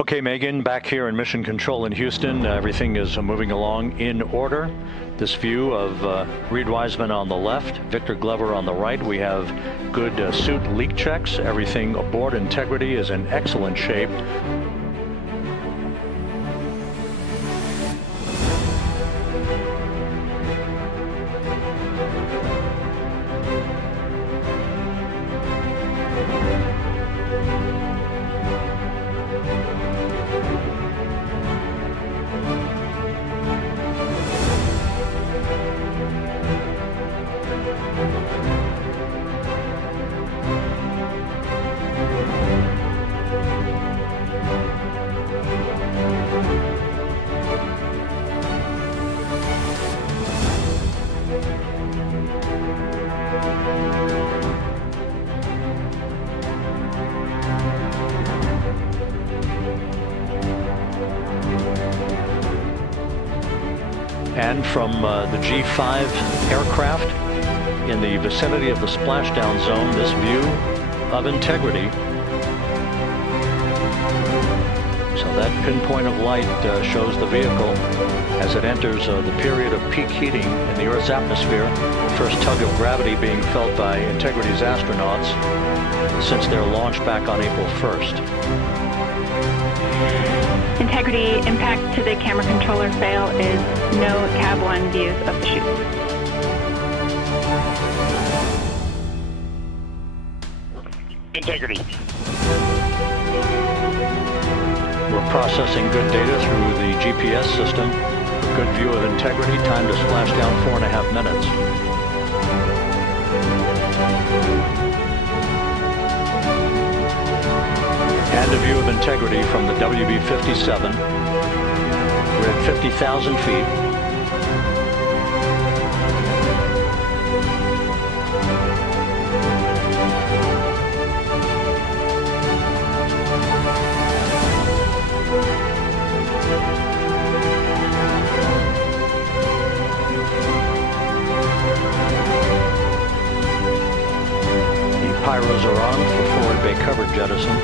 Okay, Megan, back here in Mission Control in Houston. Everything is moving along in order. This view of Reed Wiseman on the left, Victor Glover on the right. We have good suit leak checks. Everything aboard Integrity is in excellent shape. And from the G5 aircraft in the vicinity of the splashdown zone, this view of Integrity. So that pinpoint of light shows the vehicle as it enters the period of peak heating in the Earth's atmosphere. First tug of gravity being felt by Integrity's astronauts since their launch back on April 1st. Integrity, impact to the camera controller fail is no Cab 1 views of the chute. Integrity. We're processing good data through the GPS system. A good view of Integrity, time to splash down 4.5 minutes. And a view of Integrity from the WB-57. We're at 50,000 feet. The pyros are on for forward bay cover jettison.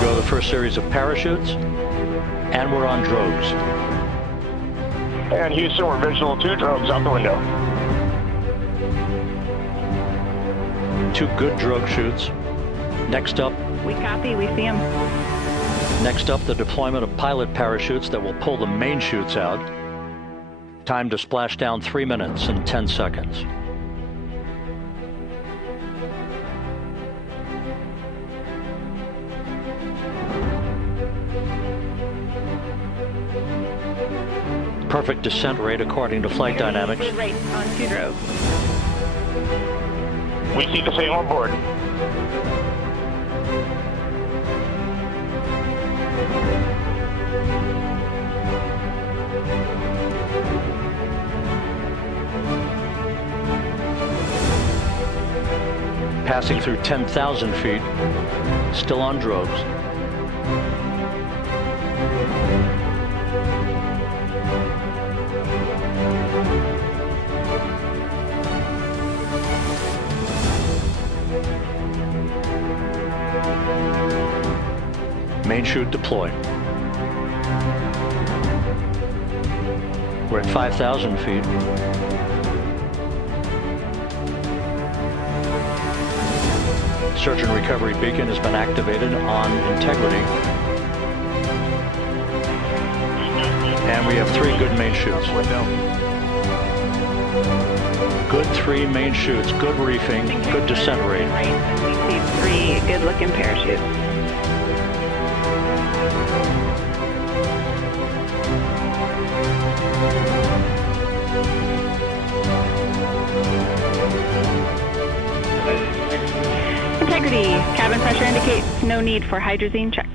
Go the first series of parachutes, and we're on drogues. And Houston, we're visual 2 drogues out the window. 2 good drogue chutes. Next up, we copy, we see them. Next up, the deployment of pilot parachutes that will pull the main chutes out. Time to splash down 3 minutes and 10 seconds. Perfect descent rate according to flight dynamics. Good rate on 2 drogues. We see the same on board. Passing through 10,000 feet, still on drogues. Main chute deployed. We're at 5,000 feet. Search and recovery beacon has been activated on Integrity. And we have 3 good main chutes. Good 3 main chutes, good reefing, good descent rate. We see 3 good looking parachutes. Integrity, cabin pressure indicates no need for hydrazine checks.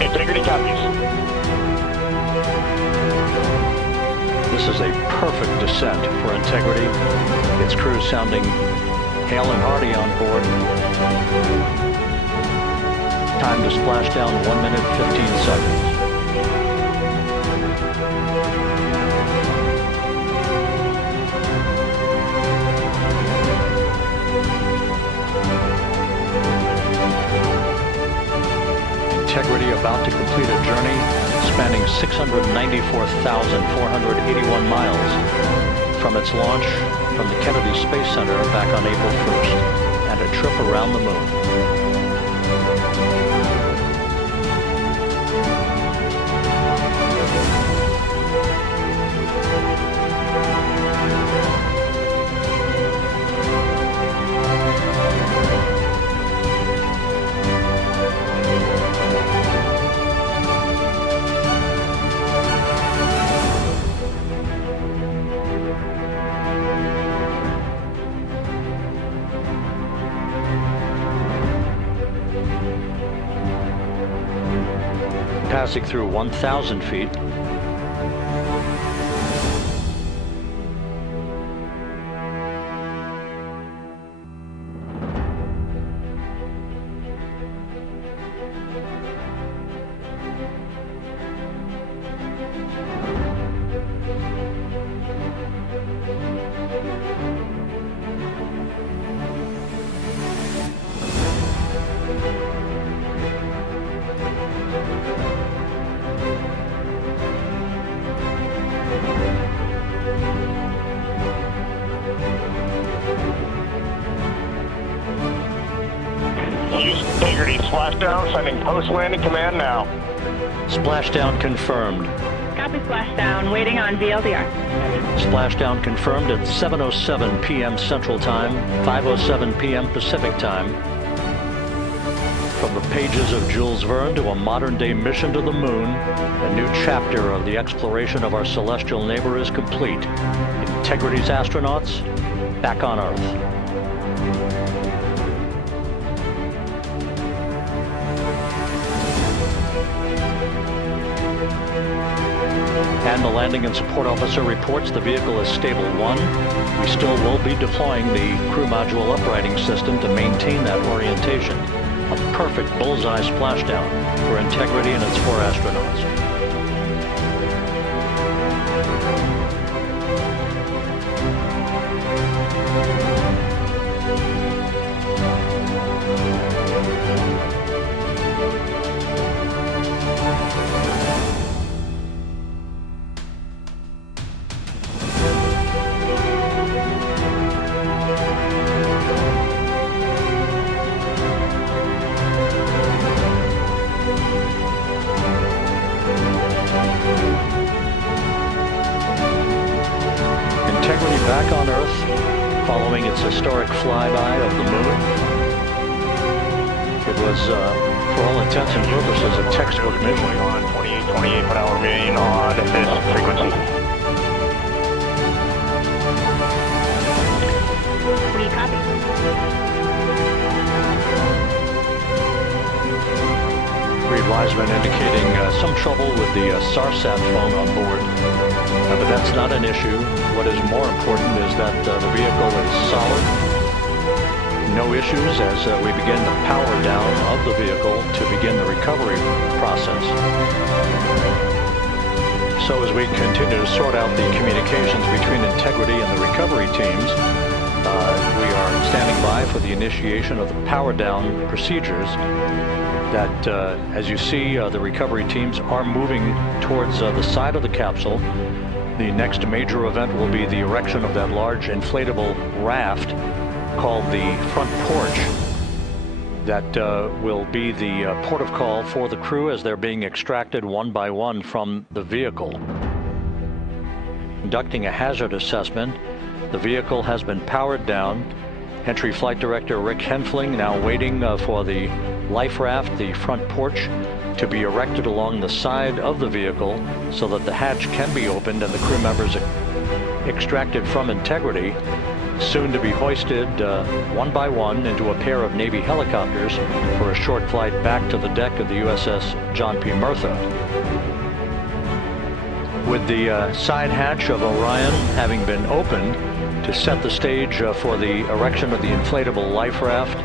Integrity copies. This is a perfect descent for Integrity. Its crew sounding Hale and Hardy on board. Time to splashdown, 1 minute, 15 seconds. Integrity about to complete a journey spanning 694,481 miles from its launch from the Kennedy Space Center back on April 1st, and a trip around the moon. Passing through 1,000 feet. Integrity Splashdown, sending post-landing command now. Splashdown confirmed. Copy Splashdown, waiting on VLDR. Splashdown confirmed at 7:07 p.m. Central Time, 5:07 p.m. Pacific Time. From the pages of Jules Verne to a modern-day mission to the moon, a new chapter of the exploration of our celestial neighbor is complete. Integrity's astronauts back on Earth. And the landing and support officer reports the vehicle is stable 1. We still will be deploying the crew module uprighting system to maintain that orientation. A perfect bullseye splashdown for Integrity and its 4 astronauts. Integrity back on Earth, following its historic flyby of the moon. It was, for all intents and purposes, a textbook mission. On 28 per hour main on this frequency. We copy. Reed Wiseman indicating some trouble with the SARSAT phone on board. But that's not an issue. What is more important is that the vehicle is solid. No issues as we begin the power down of the vehicle to begin the recovery process. So as we continue to sort out the communications between Integrity and the recovery teams, we are standing by for the initiation of the power down procedures that, as you see, the recovery teams are moving towards the side of the capsule. The next major event will be the erection of that large inflatable raft called the front porch that will be the port of call for the crew as they're being extracted one by one from the vehicle. Conducting a hazard assessment, the vehicle has been powered down. Entry Flight Director Rick Henfling now waiting for the life raft, the front porch, to be erected along the side of the vehicle so that the hatch can be opened and the crew members extracted from Integrity, soon to be hoisted one by one into a pair of Navy helicopters for a short flight back to the deck of the USS John P. Murtha. With the side hatch of Orion having been opened, to set the stage for the erection of the inflatable life raft,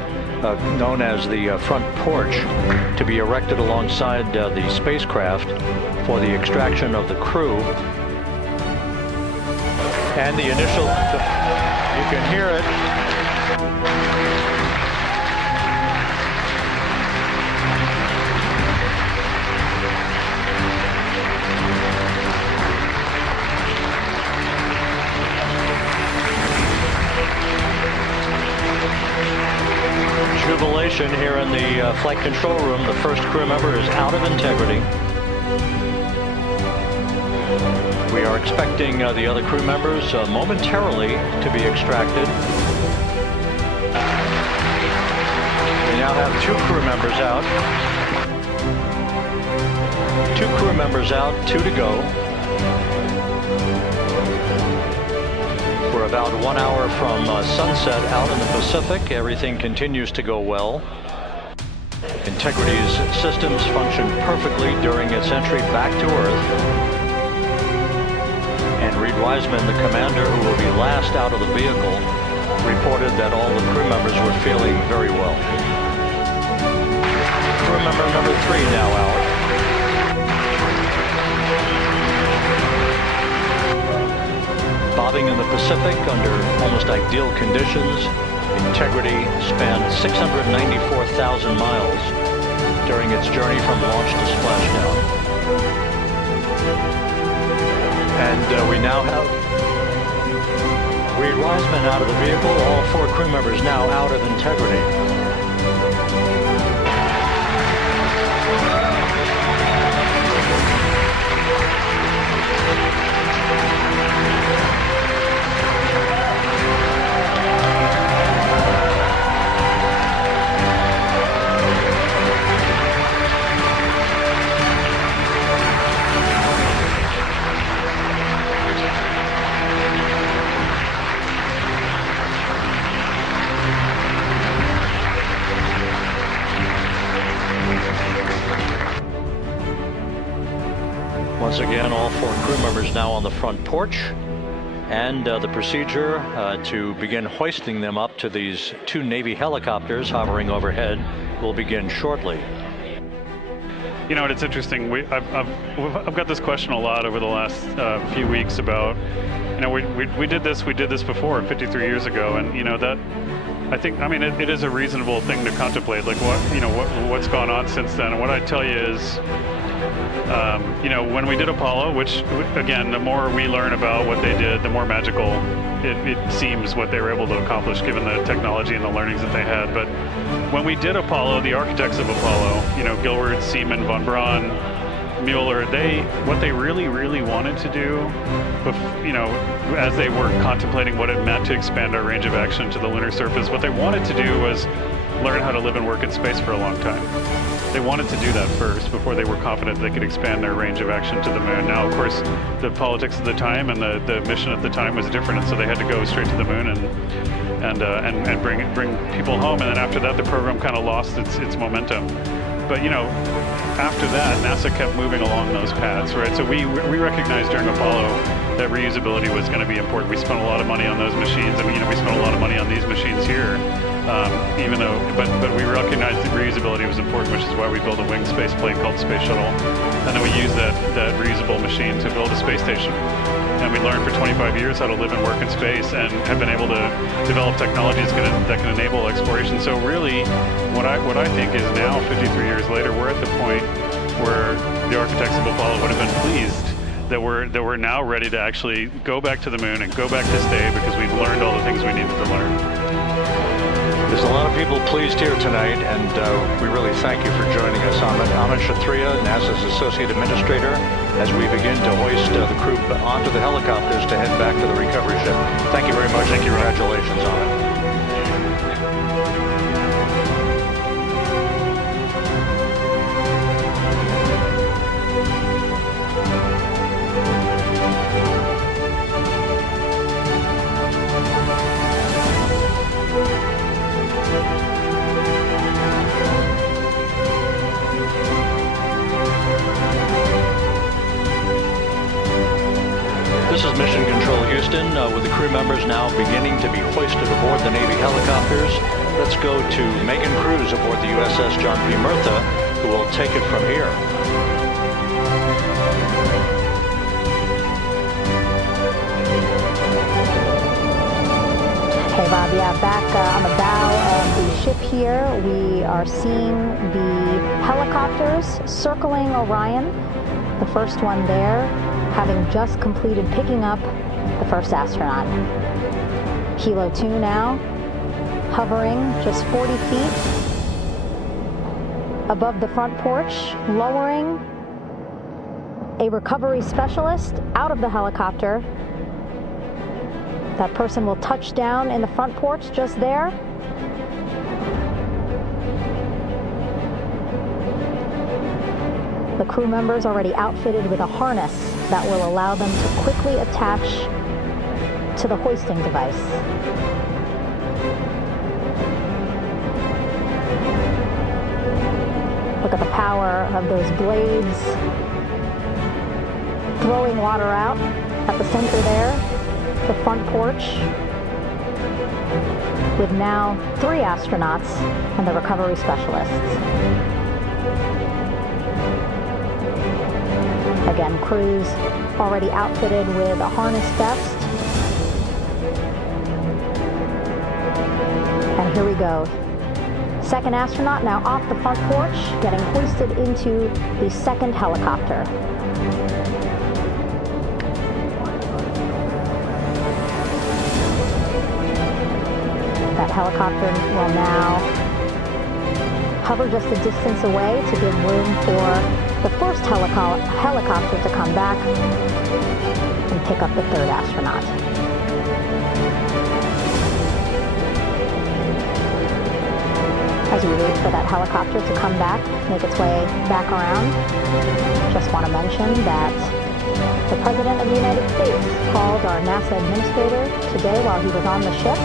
known as the front porch, to be erected alongside the spacecraft for the extraction of the crew. And the initial, you can hear it. Jubilation here in the flight control room. The first crew member is out of integrity. We are expecting the other crew members momentarily to be extracted. We now have 2 crew members out. 2 crew members out, 2 to go. We're about 1 hour from sunset out in the Pacific. Everything continues to go well. Integrity's systems functioned perfectly during its entry back to Earth. And Reed Wiseman, the commander who will be last out of the vehicle, reported that all the crew members were feeling very well. Crew member number 3 now out. Bobbing in the Pacific under almost ideal conditions, Integrity spanned 694,000 miles during its journey from launch to splashdown. And we now have Reed Wiseman out of the vehicle, all 4 crew members now out of Integrity. Once again, all 4 crew members now on the front porch, and the procedure to begin hoisting them up to these 2 Navy helicopters hovering overhead will begin shortly. You know, it's interesting. I've got this question a lot over the last few weeks about, you know, we did this before 53 years ago, and you know that. I think, I mean, it is a reasonable thing to contemplate, like what's gone on since then. And what I tell you is, you know, when we did Apollo, which again, the more we learn about what they did, the more magical it seems what they were able to accomplish given the technology and the learnings that they had. But when we did Apollo, the architects of Apollo, you know, Gilbert, Seaman, von Braun, Mueller, what they really wanted to do, you know, as they were contemplating what it meant to expand our range of action to the lunar surface, what they wanted to do was learn how to live and work in space for a long time. They wanted to do that first before they were confident they could expand their range of action to the moon. Now, of course, the politics of the time and the mission at the time was different, and so they had to go straight to the moon and bring people home. And then after that, the program kind of lost its momentum. But you know, after that, NASA kept moving along those paths, right? So we recognized during Apollo that reusability was going to be important. We spent a lot of money on those machines, and you know, we spent a lot of money on these machines here. Even though, but we recognized that reusability was important, which is why we built a winged space plane called Space Shuttle, and then we used that reusable machine to build a space station. And we learned for 25 years how to live and work in space, and have been able to develop technologies that can enable exploration. So really, what I think is now, 53 years later, we're at the point where the architects of Apollo would have been pleased that we're now ready to actually go back to the moon and go back to stay, because we've learned all the things we needed to learn. There's a lot of people pleased here tonight, and we really thank you for joining us. Amit Kshatriya, NASA's Associate Administrator, as we begin to hoist the crew onto the helicopters to head back to the recovery ship. Thank you very much. Thank you. Congratulations, Amit. This is Mission Control Houston. Houston, with the crew members now beginning to be hoisted aboard the Navy helicopters. Let's go to Megan Cruz aboard the USS John P. Murtha, who will take it from here. Hey Bob, yeah, back on the bow of the ship here, we are seeing the helicopters circling Orion. The first one there, having just completed picking up the first astronaut. Kilo 2 now, hovering just 40 feet above the front porch, lowering a recovery specialist out of the helicopter. That person will touch down in the front porch just there. The crew members already outfitted with a harness that will allow them to quickly attach to the hoisting device. Look at the power of those blades throwing water out at the center there. The front porch with now 3 astronauts and the recovery specialists. Again, crews already outfitted with a harness vest. And here we go. Second astronaut now off the front porch, getting hoisted into the second helicopter. That helicopter will now hover just a distance away to give room for the first helicopter to come back and pick up the third astronaut. As we wait for that helicopter to come back, make its way back around, just want to mention that the President of the United States called our NASA administrator today while he was on the ship,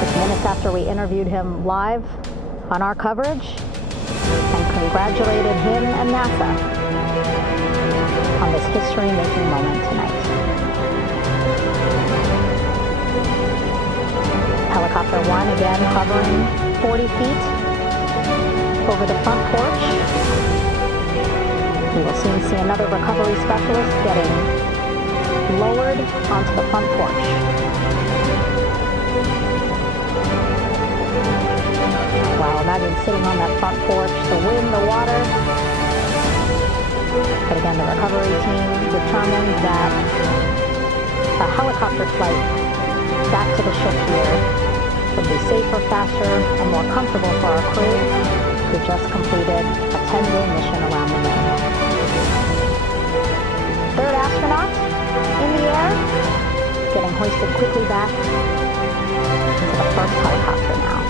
just minutes after we interviewed him live on our coverage, and congratulated him and NASA on this history-making moment tonight. Helicopter 1 again hovering 40 feet over the front porch. We will soon see another recovery specialist getting lowered onto the front porch. Wow, imagine sitting on that front porch, the wind, the water. But again, the recovery team determined that a helicopter flight back to the ship here would be safer, faster, and more comfortable for our crew who just completed a 10-day mission around the moon. Third astronaut in the air, getting hoisted quickly back into the first helicopter now.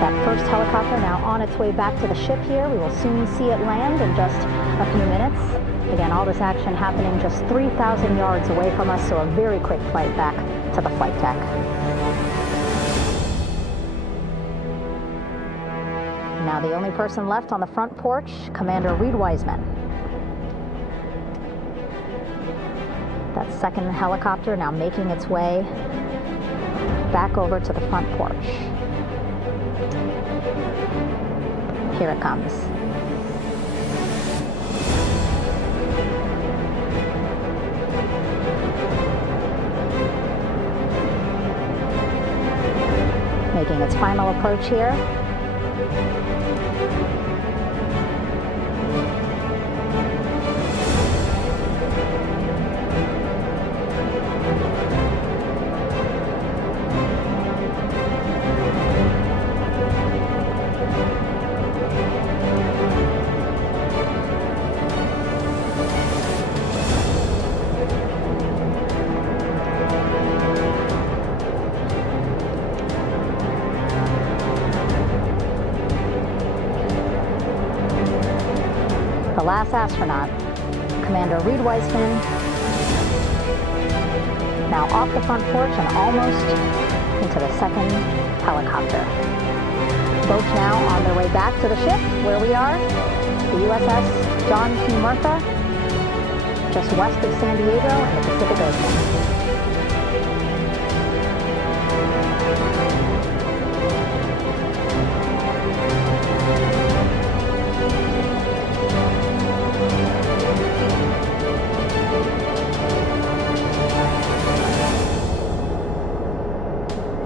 That first helicopter now on its way back to the ship here. We will soon see it land in just a few minutes. Again, all this action happening just 3,000 yards away from us, so a very quick flight back to the flight deck. Now the only person left on the front porch, Commander Reed Wiseman. That second helicopter now making its way back over to the front porch. Here it comes. Making its final approach here. The last astronaut, Commander Reed Wiseman, now off the front porch and almost into the second helicopter. Boats now on their way back to the ship where we are, the USS John P. Murtha, just west of San Diego in the Pacific Ocean.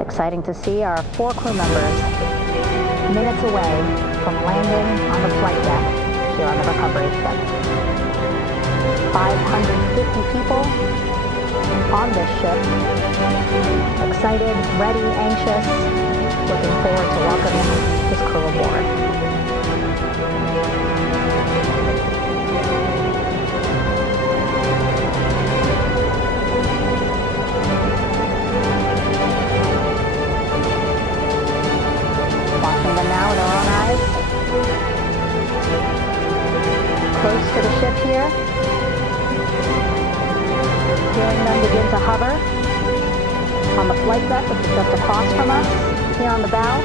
Exciting to see our 4 crew members minutes away from landing on the flight deck here on the recovery ship. 550 people on this ship. Excited, ready, anxious, looking forward to welcoming his crew aboard. Watching them now with our own eyes. Close to the ship here. Hearing them begin to hover on the flight deck, which is just across from us, here on the bow.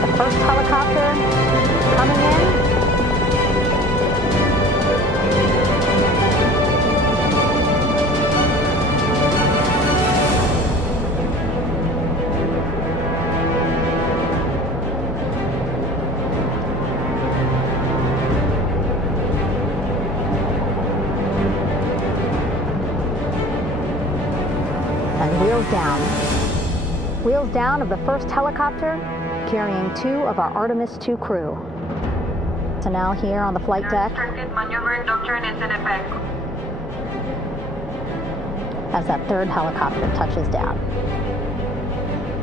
The first helicopter coming in. Wheels down of the first helicopter, carrying 2 of our Artemis II crew. So now here on the flight deck, maneuver doctrine is in effect. As that 3rd helicopter touches down.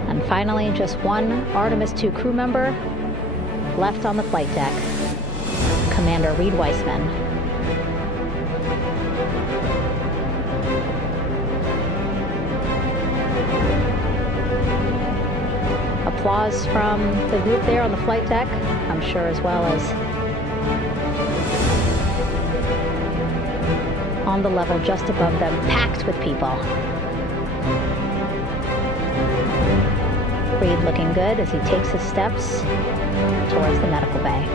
And finally, just 1 Artemis II crew member left on the flight deck, Commander Reed Weissman. Applause from the group there on the flight deck, I'm sure, as well as on the level just above them, packed with people. Reed looking good as he takes his steps towards the medical bay.